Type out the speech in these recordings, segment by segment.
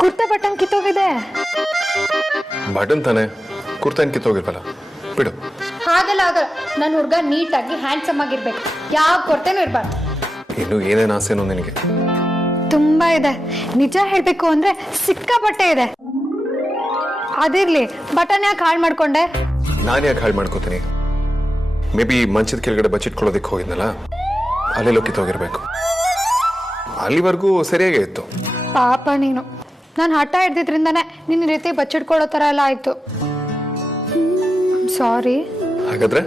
Kurta button ಕಿತ್ತೋಗಿದೆ. Button ತಾನೆ, ಕುರ್ತಾ ಏನ್ ಕಿತ್ತೋಗಿಲ್ವಲ್ಲ, ಬಿಡು. ಹಾಗಲ್ಲ ಆಗಲ್ಲ, ನನ್ನ ಹುಡುಗ ನೀಟಾಗಿ ಹ್ಯಾಂಡ್ಸಮ್ ಆಗಿರ್ಬೇಕು, ಯಾವ ಕೊರತೆನೂ ಇರಬಾರ್ದು. ಇನ್ನು ಏನೇನು ಆಸೆನೋ ನಿನಗೆ? ತುಂಬಾ ಇದೆ. ನಿಜ ಹೇಳ್ಬೇಕು ಅಂದ್ರೆ ಸಿಕ್ಕಾಪಟ್ಟೆ ಇದೆ. ಅದಿರ್ಲಿ, ಬಟನ್ ಯಾಕೆ ಹಾಳು ಮಾಡ್ಕೊಂಡೆ? ನಾನು ಯಾಕೆ ಹಾಳು ಮಾಡ್ಕೋತೀನಿ? ಮೇ ಬಿ ಮಂಚದ ಕೆಳಗಡೆ ಬಚ್ಚಿಟ್ಕೊಳ್ಳೋದಕ್ಕೆ ಹೋಗಿದ್ನಲ್ಲ, ಅಲ್ಲೆಲ್ಲೋ ಕಿತ್ತೋಗಿರ್ಬೇಕು. ಅಲ್ಲಿವರೆಗೂ ಸರಿಯಾಗೇ ಇತ್ತು. ಪಾಪ ನೀನು. ನಾನು ಹಠ ಹಿಡ್ದಿದ್ರಿಂದಾನೆ ನಿನ್ನ ರೀತಿ ಬಚ್ಚಿಟ್ಕೊಳ್ಳೋ ಥರ ಎಲ್ಲ ಆಯ್ತು. ಸಾರಿ. ಹಾಗಾದ್ರೆ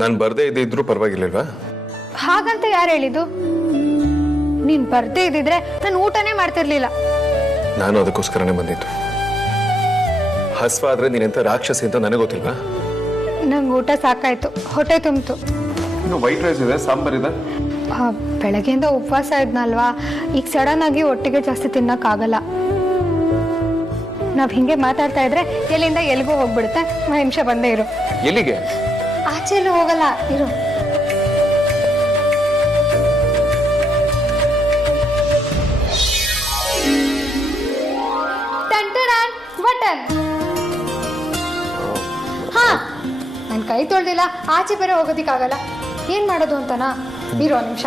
ನಾನು ಬರ್ದೇ ಇದ್ದಿದ್ರು ಪರವಾಗಿರ್ಲಿಲ್ವಾ? ಹಾಗಂತ ಯಾರು ಹೇಳಿದ್ದು? ನೀನ್ ಬರ್ದೇ ಇದ್ದಿದ್ರೆ ನಾನು ಊಟನೇ ಮಾಡ್ತಿರ್ಲಿಲ್ಲ. ನಾನು ಅದಕ್ಕೋಸ್ಕರನೇ ಬಂದಿದ್ದು. ಹಸ್ವಾದ್ರೆ ನೀನೆಂತ ರಾಕ್ಷಸಿ ಅಂತ ನನಗೆ ಗೊತ್ತಿಲ್ವಾ? ನಂಗೆ ಊಟ ಸಾಕಾಯ್ತು, ಹೊಟ್ಟೆ ತುಂಬಿತು. ಇನ್ನು ವೈಟ್ ರೈಸ್ ಇದೆ, ಸಾಂಬಾರ್ ಇದೆ. ಬೆಳಗ್ಗೆಯಿಂದ ಉಪವಾಸ ಇದ್ನಲ್ವಾ, ಈಗ ಸಡನ್ ಆಗಿ ಒಟ್ಟಿಗೆ ಜಾಸ್ತಿ ತಿನ್ನಕ್ಕಾಗಲ್ಲ. ನಾವ್ ಹಿಂಗೆ ಮಾತಾಡ್ತಾ ಇದ್ರೆ ಎಲ್ಲಿಂದ ಎಲ್ಲಿಗೂ ಹೋಗ್ಬಿಡುತ್ತೆ. ನಿಮಿಷ ಬಂದೇ ಇರು. ಎಲ್ಲಿಗೆ? ಆಚೆ ಎಲ್ಲೂ ಹೋಗಲ್ಲ, ಇರು. ಬಟನ್. ಹಾ, ನನ್ ಕೈ ತೊಳ್ದಿಲ್ಲ, ಆಚೆ ಬೇರೆ ಹೋಗೋದಿಕ್ಕಾಗಲ್ಲ. ಏನ್ ಮಾಡೋದು ಅಂತನಾ? ಇರೋ ನಿಮಿಷ.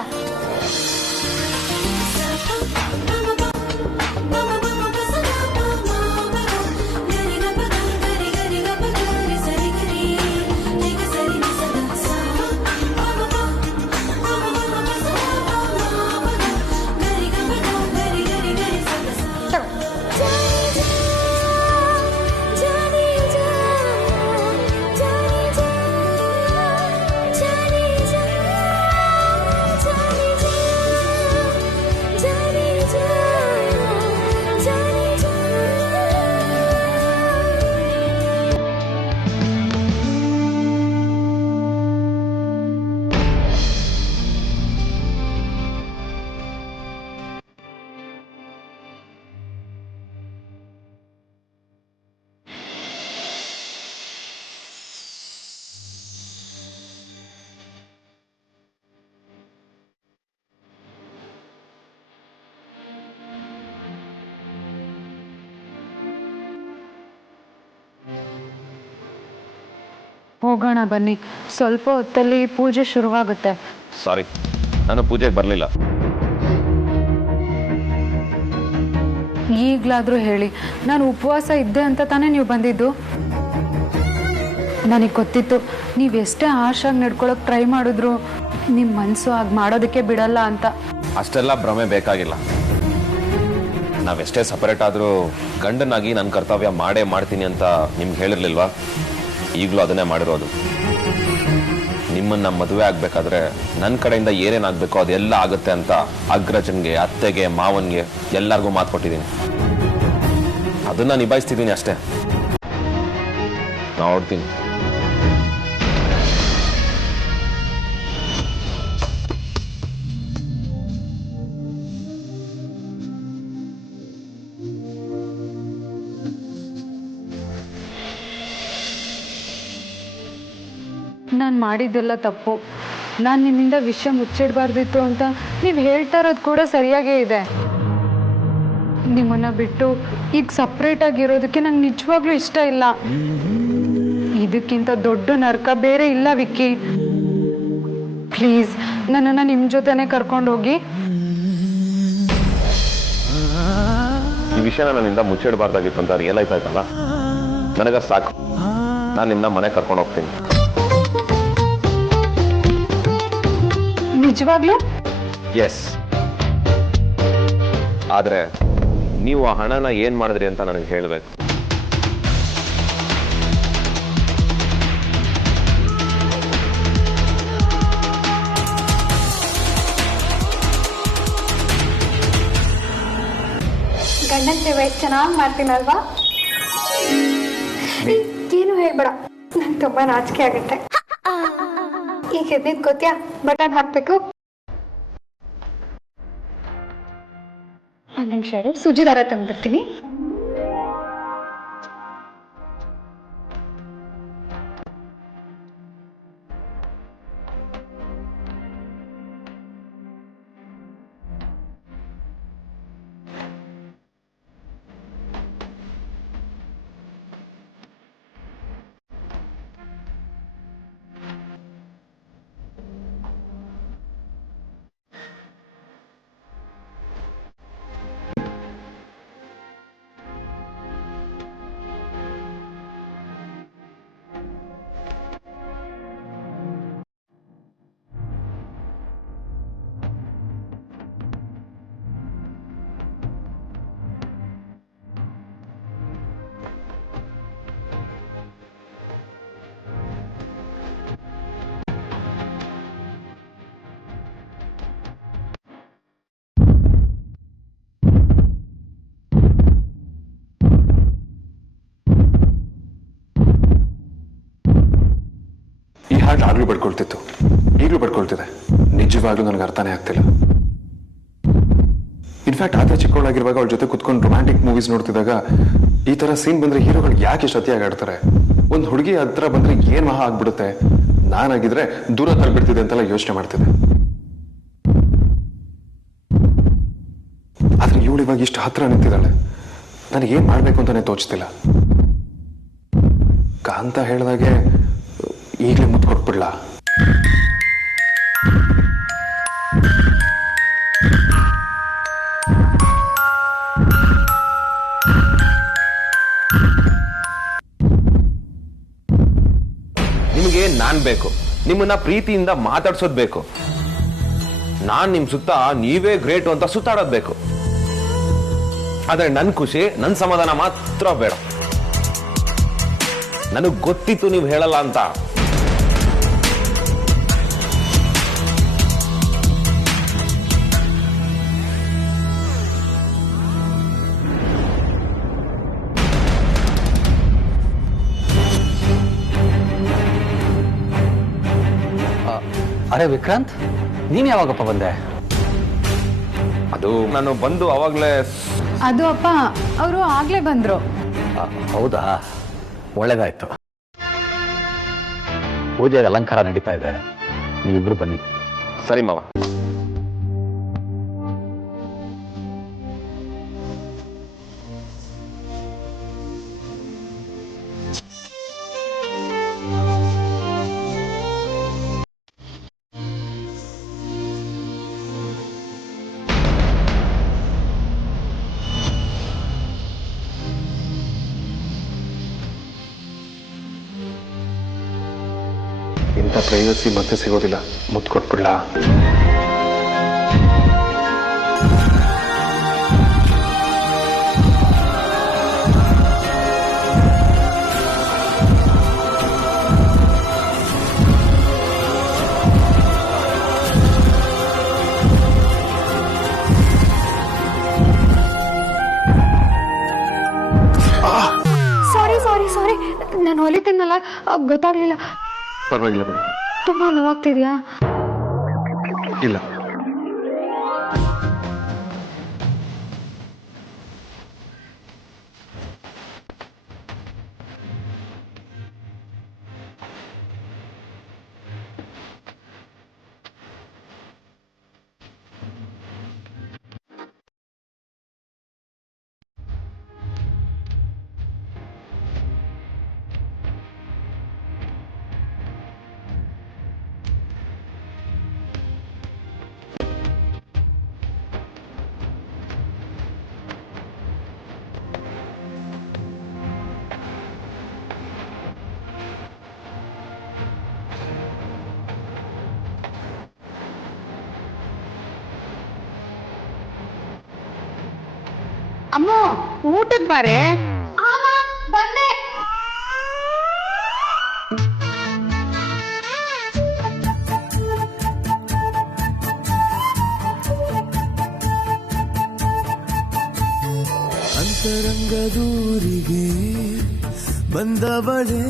ಹೋಗೋಣ ಬನ್ನಿ, ಸ್ವಲ್ಪ ಹೊತ್ತಲ್ಲಿ ಪೂಜೆ ಶುರುವಾಗುತ್ತೆ. ಸಾರಿ, ನಾನು ಪೂಜೆಗೆ ಬರಲಿಲ್ಲ. ಈಗಲಾದರೂ ಹೇಳಿ, ನಾನು ಉಪವಾಸ ಇದ್ದೆ ಅಂತ ತಾನೇ ನೀವು ಬಂದಿದ್ದು? ನನಗೆ ಗೊತ್ತಿತ್ತು ನೀವೆಷ್ಟೇ ಹಾರ್ಷಾಗಿ ನಡ್ಕೊಳಕ್ಕೆ ಟ್ರೈ ಮಾಡಿದ್ರು ನಿಮ್ಮ ಮನಸ್ಸು ಹಾಗೆ ಮಾಡೋದಕ್ಕೆ ಬಿಡಲ್ಲ ಅಂತ. ಅಷ್ಟೆಲ್ಲ ಭ್ರಮೆ ಬೇಕಾಗಿಲ್ಲ. ನಾವೆಷ್ಟೇ ಸಪರೇಟ್ ಆದರೂ ಗಂಡನಾಗಿ ನನ್ನ ಕರ್ತವ್ಯ ಮಾಡೇ ಮಾಡ್ತೀನಿ ಅಂತ ನಿಮ್ಗೆ ಹೇಳಿರ್ಲಿಲ್ವಾ? ಈಗಲೂ ಅದನ್ನೇ ಮಾಡಿರೋದು. ನಿಮ್ಮನ್ನ ಮದುವೆ ಆಗ್ಬೇಕಾದ್ರೆ ನನ್ನ ಕಡೆಯಿಂದ ಏನೇನಾಗಬೇಕೋ ಅದೆಲ್ಲ ಆಗುತ್ತೆ ಅಂತ ಅಗ್ರಜನ್ಗೆ, ಅತ್ತೆಗೆ, ಮಾವನ್ಗೆ ಎಲ್ಲರಿಗೂ ಮಾತು ಕೊಟ್ಟಿದ್ದೀನಿ. ಅದನ್ನ ನಿಭಾಯಿಸ್ತಿದ್ದೀನಿ ಅಷ್ಟೇ. ನೋಡ್ತೀನಿ. ನಾನು ಮಾಡಿದ್ದೆಲ್ಲ ತಪ್ಪು. ನಾನು ನಿಮ್ಮಿಂದ ವಿಷಯ ಮುಚ್ಚಿಡಬಾರ್ದಿತ್ತು ಅಂತ ನೀವು ಹೇಳ್ತಾ ಇರೋದು ಕೂಡ ಸರಿಯಾಗೇ ಇದೆ. ನಿಮ್ಮನ್ನ ಬಿಟ್ಟು ಈಗ ಸಪ್ರೇಟಾಗಿರೋದಕ್ಕೆ ನಂಗೆ ನಿಜವಾಗ್ಲೂ ಇಷ್ಟ ಇಲ್ಲ. ಇದಕ್ಕಿಂತ ದೊಡ್ಡ ನರಕ ಬೇರೆ ಇಲ್ಲ ವಿಕ್ಕಿ. ಪ್ಲೀಸ್ ನನ್ನನ್ನು ನಿಮ್ಮ ಜೊತೆನೇ ಕರ್ಕೊಂಡೋಗಿ. ಈ ವಿಷಯನ ನನ್ನಿಂದ ಮುಚ್ಚಿಡಬಾರ್ದಾಗಿತ್ತು ಅಂತ ರಿಯಲೈಸ್ ಆಯ್ತಲ್ಲ, ನನಗ ಸಾಕು. ನಾನು ನಿಮ್ಮನ್ನ ಮನೆ ಕರ್ಕೊಂಡು ಹೋಗ್ತೀನಿ. ನಿಜವಾಗ್ಲೂ? ಎಸ್. ಆದ್ರೆ ನೀವು ಆ ಹಣನ ಏನ್ ಮಾಡಿದ್ರಿ ಅಂತ ನನಗೆ ಹೇಳಬೇಕು. ಗಂಡನ ಸೇವೆ ಚೆನ್ನಾಗಿ ಮಾಡ್ತೀನಲ್ವಾ? ಏನು ಹೇಳ್ಬೇಡ, ನಂಗೆ ತುಂಬಾ ನಾಚಿಕೆ ಆಗುತ್ತೆ. ಈಗ ಎದ್ದಿದ್ ಗೊತ್ತ್ಯಾ? ಬಟನ್ ಹಾಕ್ಬೇಕು. ಒಂದು ನಿಮಿಷ ಸುಜಿ ದಾರ ತಂದ್ಬಿಡ್ತೀನಿ. ಆಗ್ಲೂ ಬಡ್ಕೊಳ್ತಿತ್ತು, ಈಗಲೂ ಬಡ್ಕೊಳ್ತಿದೆ. ನಿಜವಾಗ್ಲೂ ನನಗೆ ಅರ್ಥನೇ ಆಗ್ತಿಲ್ಲ. ಇನ್ಫ್ಯಾಕ್ಟ್ ಆತ ಚಿಕ್ಕವಳಾಗಿರುವಾಗ ಅವಳ ಜೊತೆ ಕುತ್ಕೊಂಡು ರೊಮ್ಯಾಂಟಿಕ್ ಮೂವೀಸ್ ನೋಡ್ತಿದ್ದಾಗ ಈ ತರ ಸೀನ್ ಬಂದ್ರೆ ಹೀರೋಗಳು ಯಾಕೆ ಇಷ್ಟು ಅತಿಯಾಗಿ ಆಡ್ತಾರೆ? ಒಂದು ಹುಡುಗಿ ಹತ್ರ ಬಂದ್ರೆ ಏನ್ ಮಹಾ ಆಗ್ಬಿಡುತ್ತೆ, ನಾನಾಗಿದ್ರೆ ದೂರ ತಳ್ಬಿಡ್ತಿದೆ ಅಂತೆಲ್ಲ ಯೋಚನೆ ಮಾಡ್ತಿದ್ದೆ. ಆದ್ರೆ ಇವಳು ಇವಾಗ ಇಷ್ಟು ಹತ್ರ ನಿಂತಿದ್ದಾಳೆ, ನನಗೇನ್ ಮಾಡ್ಬೇಕು ಅಂತಾನೆ ತೋಚ್ತಿಲ್ಲ. ಕಾಂತ ಹೇಳ್ದಾಗೆ ಈಗಲೇ ಮುತ್ತು ಕೊಟ್ಬಿಡ್ಲಾ? ನಿಮಗೆ ನಾನ್ ಬೇಕು, ನಿಮ್ಮನ್ನ ಪ್ರೀತಿಯಿಂದ ಮಾತಾಡ್ಸೋದ್ ಬೇಕು. ನಾನ್ ನಿಮ್ ಸುತ್ತ ನೀವೇ ಗ್ರೇಟ್ ಅಂತ ಸುತ್ತಾಡೋದ್ ಬೇಕು. ಆದ್ರೆ ನನ್ ಖುಷಿ, ನನ್ ಸಮಾಧಾನ ಮಾತ್ರ ಬೇಡ. ನನಗ್ ಗೊತ್ತಿತ್ತು ನೀವು ಹೇಳಲ್ಲ ಅಂತ. ಅರೆ ವಿಕ್ರಾಂತ್, ನೀನ್ ಯಾವಾಗಪ್ಪ ಬಂದೆ? ಅದು ನಾನು ಬಂದು ಅವಾಗ್ಲೇ. ಅದು ಅಪ್ಪ, ಅವರು ಆಗ್ಲೇ ಬಂದ್ರು. ಹೌದಾ, ಒಳ್ಳೇದಾಯ್ತು. ಪೂಜೆಗೆ ಅಲಂಕಾರ ನಡೀತಾ ಇದೆ, ನೀವಿಬ್ರು ಬನ್ನಿ. ಸರಿ ಮಾವ. ಇಂಥ ಪ್ರೈವಸಿ ಮತ್ತೆ ಸಿಗೋದಿಲ್ಲ, ಮುತ್ತು ಕೊಟ್ಬಿಡ್ಲಾ? ಸಾರಿ ಸಾರಿ ಸಾರಿ, ನಾನು ಹೊಲಿತೀನಲ್ಲ, ಗೊತ್ತಾಗ್ಲಿಲ್ಲ. ಪರವಾಗಿಲ್ಲ ಬಿಡಿ. ತುಂಬಾ ನೋವಾಗ್ತಿದ್ಯಾ? ಇಲ್ಲ. ಅಮ್ಮ, ಊಟಕ್ಕೆ ಬಾರೆ. ಬಂದೆ. ಅಂತರಂಗದೂರಿಗೆ ಬಂದವಳೇ,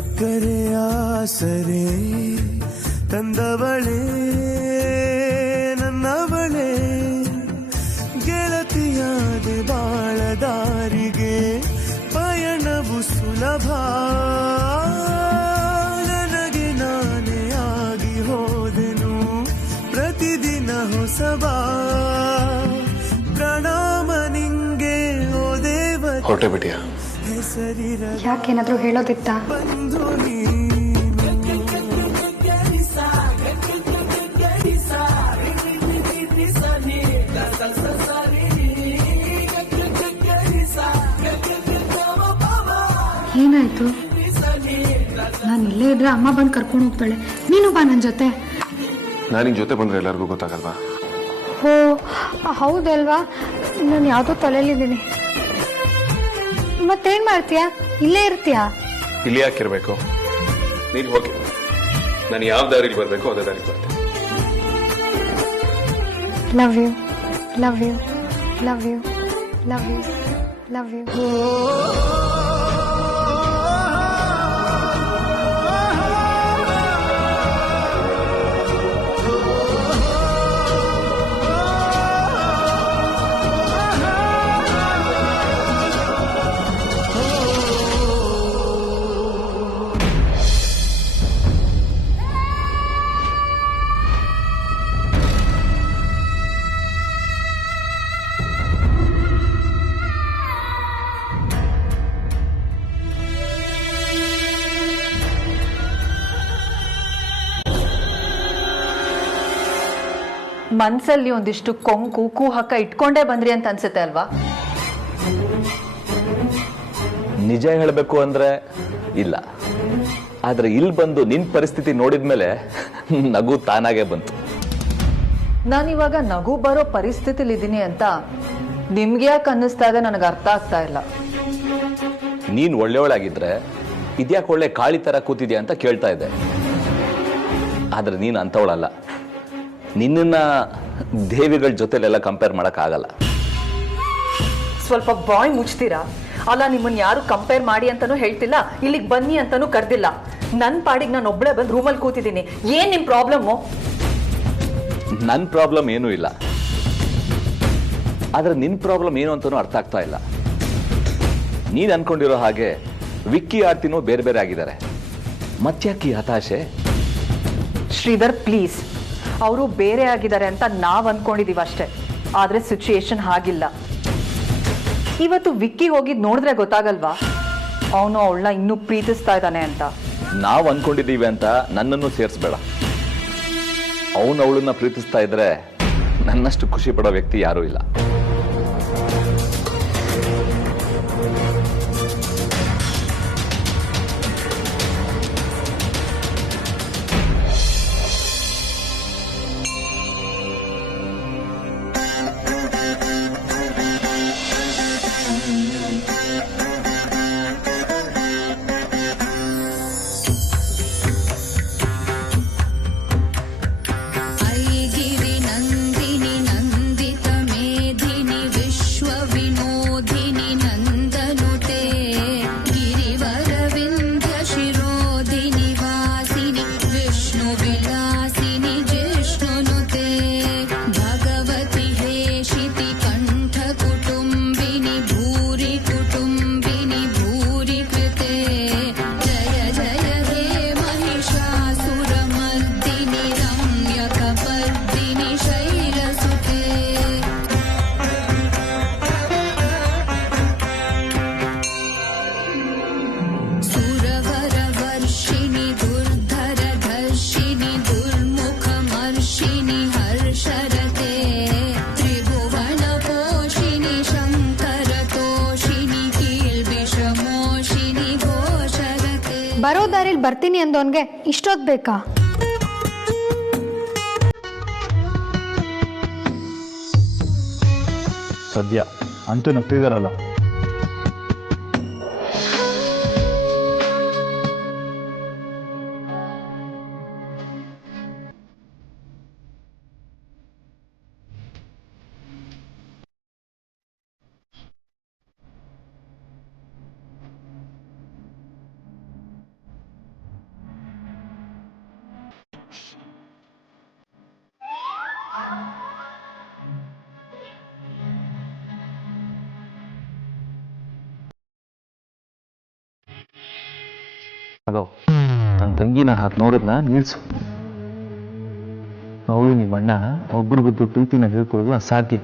ಅಕ್ಕರೆ ಆಸರೆ ತಂದವಳೇ, ನನ್ನವಳೇ ಗೆಳತಿಯಾದೆ ಬಾಳದಾರಿಗೆ, ಪಯಣವು ಸುಲಭ ನನಗೆ ನಾನೇ ಆಗಿ ಹೋದೆನು, ಪ್ರತಿದಿನ ಹೊಸಬ ಪ್ರಣಾಮ ನಿಂಗೆ ಓ ದೇವ. ಹೊರಟೆ ಬಿಟ್ಟಿಯಾ? ಹೆಸರಿರ ಯಾಕೇನಾದ್ರೂ ಹೇಳೋದಿತ್ತಾ? ಬಂಧು ಏನಾಯ್ತು? ನಾನು ಇಲ್ಲೇ ಇದ್ರೆ ಅಮ್ಮ ಬಂದು ಕರ್ಕೊಂಡು ಹೋಗ್ತಾಳೆ, ನೀನು ಬಾ ನನ್ನ ಜೊತೆ. ನಾನು ನಿನ್ ಜೊತೆ ಬಂದ್ರೆ ಎಲ್ಲರಿಗೂ ಗೊತ್ತಾಗಲ್ವಾ? ಓ ಹೌದಲ್ವಾ, ನಾನು ಯಾವುದೋ ತಲೆಯಲ್ಲಿದ್ದೀನಿ. ಮತ್ತೇನ್ ಮಾಡ್ತೀಯಾ? ಇಲ್ಲೇ ಇರ್ತೀಯಾ? ಇಲ್ಲಿ ಯಾಕಿರ್ಬೇಕು? ನೀನು ಹೋಗಿ, ನಾನು ಯಾವ ದಾರಿಲಿ ಬರಬೇಕು ಅದೇ ದಾರಿ ಬರ್ತೇನೆ. Love you, love you, love you, love you, love you. ಮನ್ಸಲ್ಲಿ ಒಂದಿಷ್ಟು ಕೊಂಕು ಕೂಹಕ್ಕ ಇಟ್ಕೊಂಡೇ ಬಂದ್ರಿ ಅಂತ ಅನ್ಸುತ್ತೆ ಅಲ್ವಾ? ನಿಜ ಹೇಳಬೇಕು ಅಂದ್ರೆ ಇಲ್ಲ, ಆದ್ರೆ ಇಲ್ಲಿ ಬಂದು ನಿನ್ ಪರಿಸ್ಥಿತಿ ನೋಡಿದ್ಮೇಲೆ ನಗು ತಾನಾಗೆ ಬಂತು. ನಾನಿವಾಗ ನಗು ಬರೋ ಪರಿಸ್ಥಿತಿಲಿ ಇದ್ದೀನಿ ಅಂತ ನಿಮ್ಗೆ ಯಾಕೆ ಅನ್ನಿಸ್ತಾ ಇದೆ ನನಗೆ ಅರ್ಥ ಆಗ್ತಾ ಇಲ್ಲ. ನೀನ್ ಒಳ್ಳೆಯವಳಾಗಿದ್ರೆ ಇದ್ಯಾಕೆ ಒಳ್ಳೆ ಕಾಳಿ ತರ ಕೂತಿದ್ಯಾ ಅಂತ ಕೇಳ್ತಾ ಇದ್ದೆ. ಆದ್ರೆ ನೀನ್ ಅಂತವಳಲ್ಲ. ನಿನ್ನ ದೇವಿಗಳ ಜೊತೆಲೆಲ್ಲ ಕಂಪೇರ್ ಮಾಡಕ್ ಆಗಲ್ಲ. ಸ್ವಲ್ಪ ಬಾಯ್ ಮುಚ್ತೀರಾ? ಅಲ್ಲ, ನಿಮ್ಮನ್ನ ಯಾರು ಕಂಪೇರ್ ಮಾಡಿ ಅಂತಾನೂ ಹೇಳ್ತಿಲ್ಲ, ಇಲ್ಲಿಗೆ ಬನ್ನಿ ಅಂತಾನೂ ಕರ್ದಿಲ್ಲ. ನನ್ನ ಪಾಡಿಗೆ ನಾನು ಒಬ್ಳೆ ಬಂದು ರೂಮಲ್ಲಿ ಕೂತಿದ್ದೀನಿ. ಏನ್ ನಿಮ್ ಪ್ರಾಬ್ಲಮ್ಮು? ನನ್ನ ಪ್ರಾಬ್ಲಮ್ ಏನೂ ಇಲ್ಲ, ಆದ್ರೆ ನಿನ್ ಪ್ರಾಬ್ಲಮ್ ಏನು ಅಂತಾನೂ ಅರ್ಥ ಆಗ್ತಾ ಇಲ್ಲ. ನೀನ್ ಅನ್ಕೊಂಡಿರೋ ಹಾಗೆ ವಿಕ್ಕಿ ಆರ್ತಿನೂ ಬೇರೆ ಬೇರೆ ಆಗಿದ್ದಾರೆ. ಮತ್ತ್ಯಾಕೆ ಹತಾಶೆ? ಶ್ರೀಧರ್ ಪ್ಲೀಸ್, ಅವರು ಬೇರೆ ಆಗಿದ್ದಾರೆ ಅಂತ ನಾವ್ ಅನ್ಕೊಂಡಿದೀವಿ ಅಷ್ಟೇ, ಆದ್ರೆ ಸಿಚುಯೇಷನ್ ಹಾಗಿಲ್ಲ. ಇವತ್ತು ವಿಕ್ಕಿ ಹೋಗಿದ್ ನೋಡಿದ್ರೆ ಗೊತ್ತಾಗಲ್ವಾ ಅವನು ಅವಳನ್ನ ಇನ್ನೂ ಪ್ರೀತಿಸ್ತಾ ಇದ್ದಾನೆ ಅಂತ? ನಾವು ಅನ್ಕೊಂಡಿದ್ದೀವಿ ಅಂತ ನನ್ನನ್ನು ಸೇರಿಸ್ಬೇಡ. ಅವನು ಅವಳನ್ನ ಪ್ರೀತಿಸ್ತಾ ಇದ್ರೆ ನನ್ನಷ್ಟು ಖುಷಿ ಪಡೋ ವ್ಯಕ್ತಿ ಯಾರೂ ಇಲ್ಲ. ಬರೋ ದಾರಿಲಿ ಬರ್ತೀನಿ ಅಂದವನ್ಗೆ ಇಷ್ಟೊತ್ತು ಬೇಕಾ? ಸದ್ಯ ಅಂತೂ ನಗ್ತಿದಾರಲ್ಲ. ಆಗೋ ನನ್ನ ತಂಗಿನ ಹಾಕಿ ನೋಡಿದ್ನ ನಿಲ್ಸು. ಅವಳು ನಿಮ್ಮ ಅಣ್ಣ ಒಬ್ರಿಗೊಬ್ರು ಪ್ರೀತಿನ ಹೇಳ್ಕೊಳ್ಳೋದು ಅಸಾಧ್ಯ.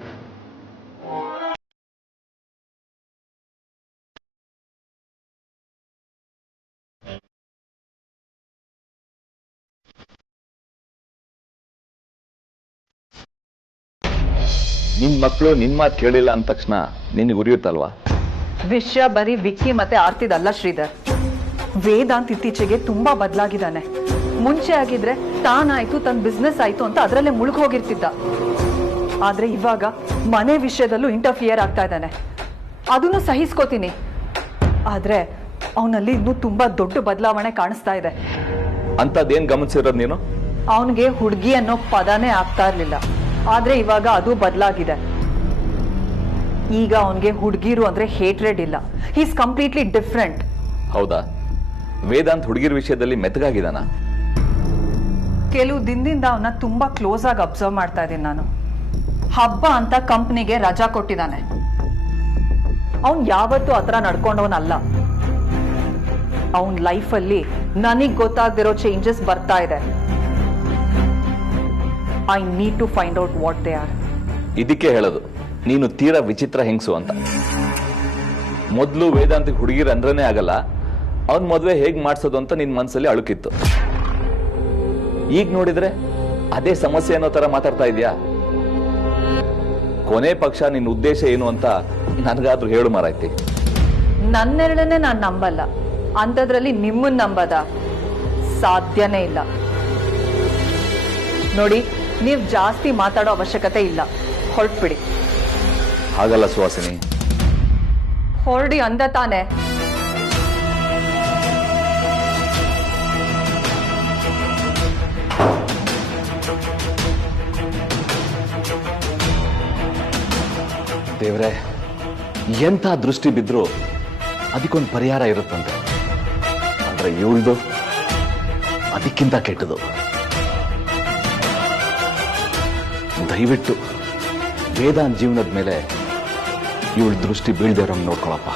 ನಿನ್ ಮಕ್ಕಳು ನಿನ್ ಮಾತು ಕೇಳಿಲ್ಲ ಅಂದ ತಕ್ಷಣ ನಿನಗೆ ಉರಿಯುತ್ತಲ್ವಾ? ವಿಷಯ ಬರೀ ವಿಕ್ಕಿ ಮತ್ತೆ ಆರ್ತಿದಲ್ಲ ಶ್ರೀಧರ್. ವೇದಾಂತ್ ಇತ್ತೀಚೆಗೆ ತುಂಬಾ ಬದಲಾಗಿದ್ದಾನೆ. ಮುಂಚೆ ಆಗಿದ್ರೆ ತಾನಾಯ್ತು, ತನ್ನ ಬಿಸ್ನೆಸ್ ಆಯ್ತು ಅಂತ ಅದರಲ್ಲೇ ಮುಳುಗ್ ಹೋಗಿರ್ತಿದ್ದ. ಆದ್ರೆ ಇವಾಗ ಮನೆ ವಿಷಯದಲ್ಲೂ ಇಂಟರ್ಫಿಯರ್ ಆಗ್ತಾ ಇದ್ದಾನೆ. ಅದನ್ನು ಸಹಿಸ್ಕೋತೀನಿ, ಆದ್ರೆ ಅವನಲ್ಲಿ ಇನ್ನೂ ತುಂಬಾ ದೊಡ್ಡ ಬದಲಾವಣೆ ಕಾಣಿಸ್ತಾ ಇದೆ. ಅಂತದೇನ್ ಗಮನಿಸಿರೋದು ನೀನು? ಅವನಿಗೆ ಹುಡುಗಿ ಅನ್ನೋ ಪದನೇ ಆಗ್ತಾ ಇರ್ಲಿಲ್ಲ, ಆದ್ರೆ ಇವಾಗ ಅದು ಬದಲಾಗಿದೆ. ಈಗ ಅವನಿಗೆ ಹುಡುಗಿರು ಅಂದ್ರೆ ಹೇಟ್ರೆಡ್ ಇಲ್ಲ, ಹಿ ಇಸ್ ಕಂಪ್ಲೀಟ್ಲಿ ಡಿಫ್ರೆಂಟ್. ಹೌದಾ? ವೇದಾಂತ್ ಹುಡುಗಿರ ವಿಷಯದಲ್ಲಿ ಮೆತ್ತಗಾಗಿದಾನ? ಕೆಲವು ದಿನದಿಂದ ಅವನ್ನ ತುಂಬಾ ಕ್ಲೋಸ್ ಆಗಿ ಅಬ್ಸರ್ವ್ ಮಾಡ್ತಾ ಇದ್ದೀನಿ ನಾನು. ಹಬ್ಬ ಅಂತ ಕಂಪ್ನಿಗೆ ರಜಾ ಕೊಟ್ಟಿದ್ದಾನೆ. ಅವನ್ ಯಾವತ್ತೂ ಆತರ ನಡ್ಕೊಂಡವನಲ್ಲ. ಅವನ್ ಲೈಫಲ್ಲಿ ನನಗ್ ಗೊತ್ತಾಗದಿರೋ ಚೇಂಜಸ್ ಬರ್ತಾ ಇದೆ. I need to find out what they are. ಇದಕ್ಕೆ ಹೇಳೋದು ನೀನು ತೀರಾ ವಿಚಿತ್ರ ಹೆಂಗಸು ಅಂತ. ಮೊದಲು ವೇದಾಂತಿಗೆ ಹುಡುಗಿರ ಅಂದ್ರನೇ ಆಗಲ್ಲ, ಅವನ್ ಮದ್ವೆ ಹೇಗ್ ಮಾಡ್ಸೋದು ಅಂತ ನಿನ್ ಮನ್ಸಲ್ಲಿ ಅಳುಕಿತ್ತು. ಈಗ ನೋಡಿದ್ರೆ ಅದೇ ಸಮಸ್ಯೆ ಅನ್ನೋ ತರ ಮಾತಾಡ್ತಾ ಇದೀಯಾ? ಕೊನೆ ಪಕ್ಷ ನಿನ್ನ ಉದ್ದೇಶ ಏನು ಅಂತ ನನಗಾದ್ರೂ ಹೇಳು ಮಾರಾಯ್ತಿ. ನನ್ನೆರಡನ್ನೇ ನಾನು ನಂಬಲ್ಲ, ಅಂಥದ್ರಲ್ಲಿ ನಿಮ್ಮನ್ನ ನಂಬದ ಸಾಧ್ಯನೇ ಇಲ್ಲ. ನೋಡಿ, ನೀವು ಜಾಸ್ತಿ ಮಾತಾಡೋ ಅವಶ್ಯಕತೆ ಇಲ್ಲ, ಹೊರಟ್ಬಿಡಿ. ಹಾಗಲ್ಲ ಸುಹಾಸಿನಿ. ಹೊರಡಿ ಅಂದ ತಾನೆ. ದೇವ್ರೆ, ಎಂಥ ದೃಷ್ಟಿ ಬಿದ್ರೂ ಅದಕ್ಕೊಂದು ಪರಿಹಾರ ಇರುತ್ತಂತೆ. ಆದ್ರೆ ಇವಳ್ದು ಅದಕ್ಕಿಂತ ಕೆಟ್ಟದು. ದಯವಿಟ್ಟು ವೇದಾಂತ್ ಜೀವನದ ಮೇಲೆ ಇವಳ ದೃಷ್ಟಿ ಬೀಳ್ದೇ ಇರೋಂಗೆ ನೋಡ್ಕೊಳಪ್ಪ.